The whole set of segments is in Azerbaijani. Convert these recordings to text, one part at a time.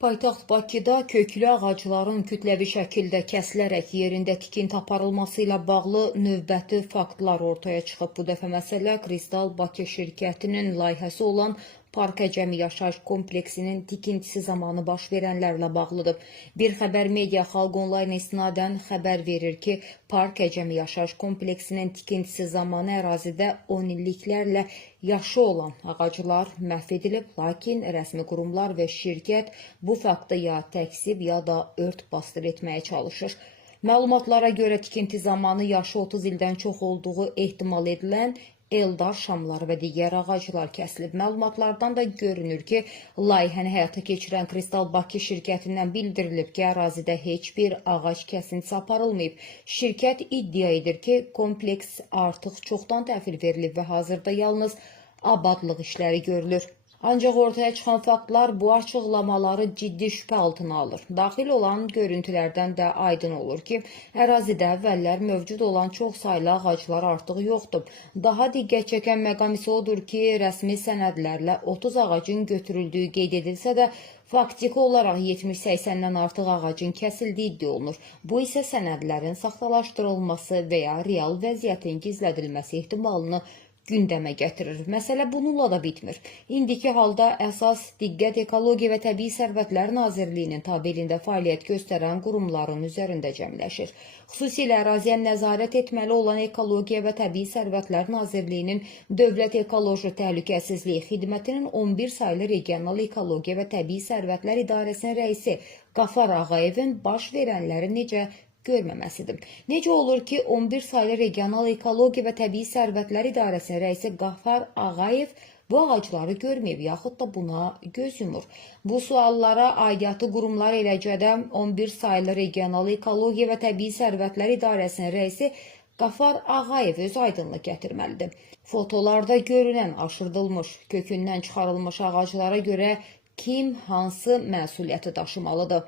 Paytaxt Bakıda köklü ağacların kütləvi şəkildə kəsilərək yerində tikinti aparılması ilə bağlı növbəti faktlar ortaya çıxıb. Bu dəfə məsələ Kristal Bakı şirkətinin layihəsi olan Park Əcəmi Yaşayış kompleksinin tikintisi zamanı baş verənlərlə bağlıdır. Bir xəbər media Xalq Online istinadən xəbər verir ki, Park Əcəmi Yaşayış kompleksinin tikintisi zamanı ərazidə 10 illiklərlə yaşı olan ağaclar məhv edilib, lakin rəsmi qurumlar və şirkət bu faktı ya təksib ya da ört basdır etməyə çalışır. Məlumatlara görə tikinti zamanı yaşı 30 ildən çox olduğu ehtimal edilən Eldar şamları və digər ağaclar kəsilib. Məlumatlardan da görünür ki, layihəni həyata keçirən Kristal Bakı şirkətindən bildirilib ki, ərazidə heç bir ağac kəsintisi aparılmayıb. Şirkət iddia edir ki, kompleks artıq çoxdan təhvil verilib və hazırda yalnız abadlıq işləri görülür. Ancaq ortaya çıxan faktlar bu açıqlamaları ciddi şübhə altına alır. Daxil olan görüntülərdən də aydın olur ki, ərazidə əvvəllər mövcud olan çox saylı ağaclar artıq yoxdur. Daha diqqət çəkən məqam isə odur ki, rəsmi sənədlərlə 30 ağacın götürüldüyü qeyd edilsə də, faktiki olaraq 70-80-dən artıq ağacın kəsildiyi iddia olunur. Bu isə sənədlərin saxtalaşdırılması və ya real vəziyyətin gizlədilməsi ehtimalını gündəmə gətirir. Məsələ bununla da bitmir. İndiki halda əsas diqqət Ekologiya və Təbii Sərvətlər Nazirliyinin tabeliyində fəaliyyət göstərən qurumların üzərində cəmləşir. Xüsusilə əraziyə nəzarət etməli olan Ekologiya və Təbii Sərvətlər Nazirliyinin Dövlət Ekoloji Təhlükəsizliyi Xidmətinin 11 saylı Regional Ekologiya və Təbii Sərvətlər İdarəsinin rəisi Qafar Ağayevin baş verənləri necə görməməsidir. Necə olur ki, 11 saylı Regional Ekologiya və Təbii Sərvətlər İdarəsinin rəisi Qafar Ağayev bu ağacları görməyib, yaxud da buna göz yumur. Bu suallara aidiyyatı qurumlar, eləcə də 11 saylı Regional Ekologiya və Təbii Sərvətlər İdarəsinin rəisi Qafar Ağayev öz aydınlıq gətirməlidir. Fotolarda görünən aşırdılmış, kökündən çıxarılmış ağaclara görə kim hansı məsuliyyəti daşımalıdır?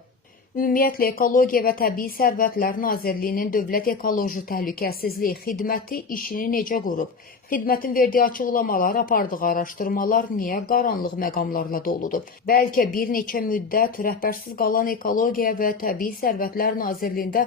Ümumiyyətlə, Ekologiya və Təbii Sərvətlər Nazirliyinin Dövlət Ekoloji Təhlükəsizliyi Xidməti işini necə qurub? Xidmətin verdiyi açıqlamalar, apardığı araşdırmalar niyə qaranlıq məqamlarla doludur? Bəlkə bir neçə müddət rəhbərsiz qalan Ekologiya və Təbii Sərvətlər Nazirliyində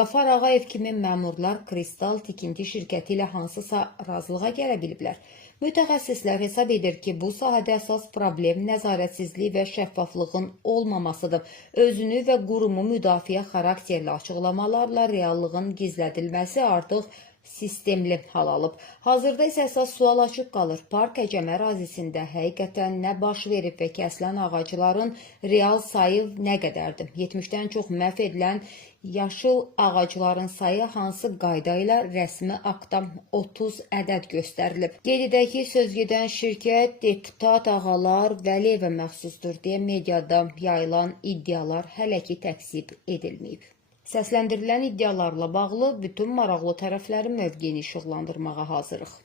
Qafar Ağayev kimi məmurlar Kristal tikinti şirkəti ilə hansısa razılığa gələ biliblər. Mütəxəssislər hesab edir ki, bu sahədə əsas problem nəzarətsizlik və şəffaflığın olmamasıdır. Özünü və qurumu müdafiə xarakterli açıqlamalarla reallığın gizlədilməsi artıq sistemli hal alıb. Hazırda isə əsas sual açıq qalır. Park Əcəmi ərazisində həqiqətən nə baş verib və kəsilən ağacların real sayı nə qədərdir? 70-dən çox məhv edilən yaşıl ağacların sayı hansı qayda ilə rəsmi aktda 30 ədəd göstərilib? Qeyd edək ki, sözgedən şirkət deputat Ağalar Vəliyevə məxsusdur deyə mediada yayılan iddialar hələ ki təksib edilməyib. Səsləndirilən iddialarla bağlı bütün maraqlı tərəflərin mövqeyini işıqlandırmağa hazırıq.